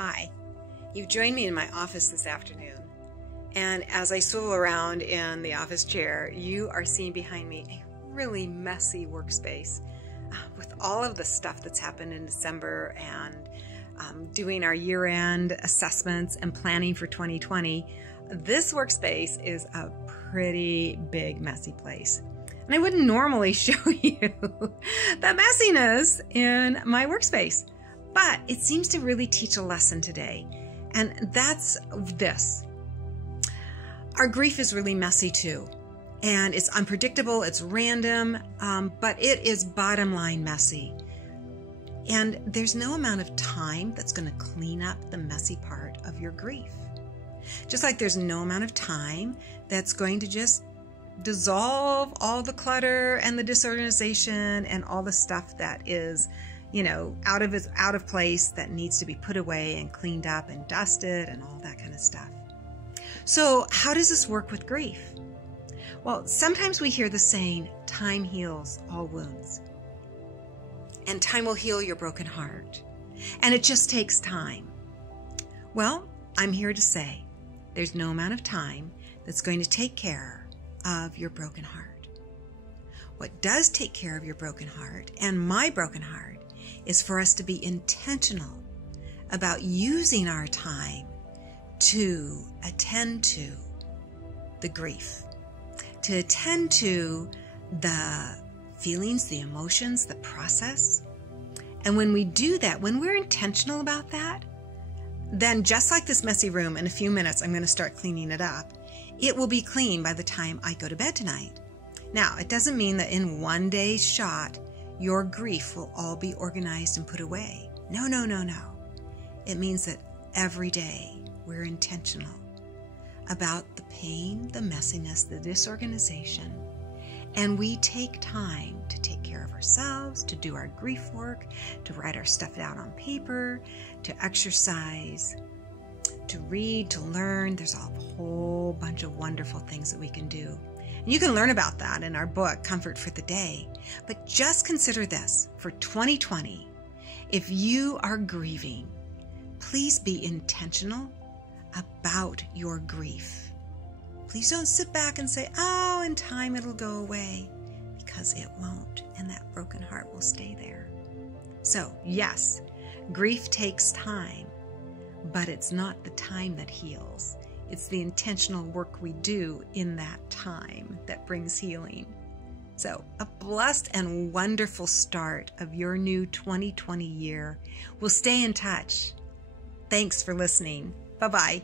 Hi, you've joined me in my office this afternoon, and as I swivel around in the office chair, you are seeing behind me a really messy workspace with all of the stuff that's happened in December and doing our year-end assessments and planning for 2020. This workspace is a pretty big, messy place. And I wouldn't normally show you the messiness in my workspace, but it seems to really teach a lesson today. And that's this. Our grief is really messy too. And it's unpredictable, it's random, but it is bottom line messy. And there's no amount of time that's going to clean up the messy part of your grief. Just like there's no amount of time that's going to just dissolve all the clutter and the disorganization and all the stuff that is, out of place, that needs to be put away and cleaned up and dusted and all that kind of stuff. So how does this work with grief? Well, sometimes we hear the saying, time heals all wounds. And time will heal your broken heart. And it just takes time. Well, I'm here to say there's no amount of time that's going to take care of your broken heart. What does take care of your broken heart and my broken heart is for us to be intentional about using our time to attend to the grief, to attend to the feelings, the emotions, the process. And when we do that, when we're intentional about that, then just like this messy room, in a few minutes I'm going to start cleaning it up. It will be clean by the time I go to bed tonight. Now, it doesn't mean that in one day's shot, your grief will all be organized and put away. No. It means that every day we're intentional about the pain, the messiness, the disorganization, and we take time to take care of ourselves, to do our grief work, to write our stuff out on paper, to exercise, to read, to learn. There's a whole bunch of wonderful things that we can do. And you can learn about that in our book, Comfort for the Day. But just consider this, for 2020, if you are grieving, please be intentional about your grief. Please don't sit back and say, oh, in time it'll go away, because it won't, and that broken heart will stay there. So, yes, grief takes time, but it's not the time that heals. It's the intentional work we do in that time that brings healing. So, a blessed and wonderful start of your new 2020 year. We'll stay in touch. Thanks for listening. Bye-bye.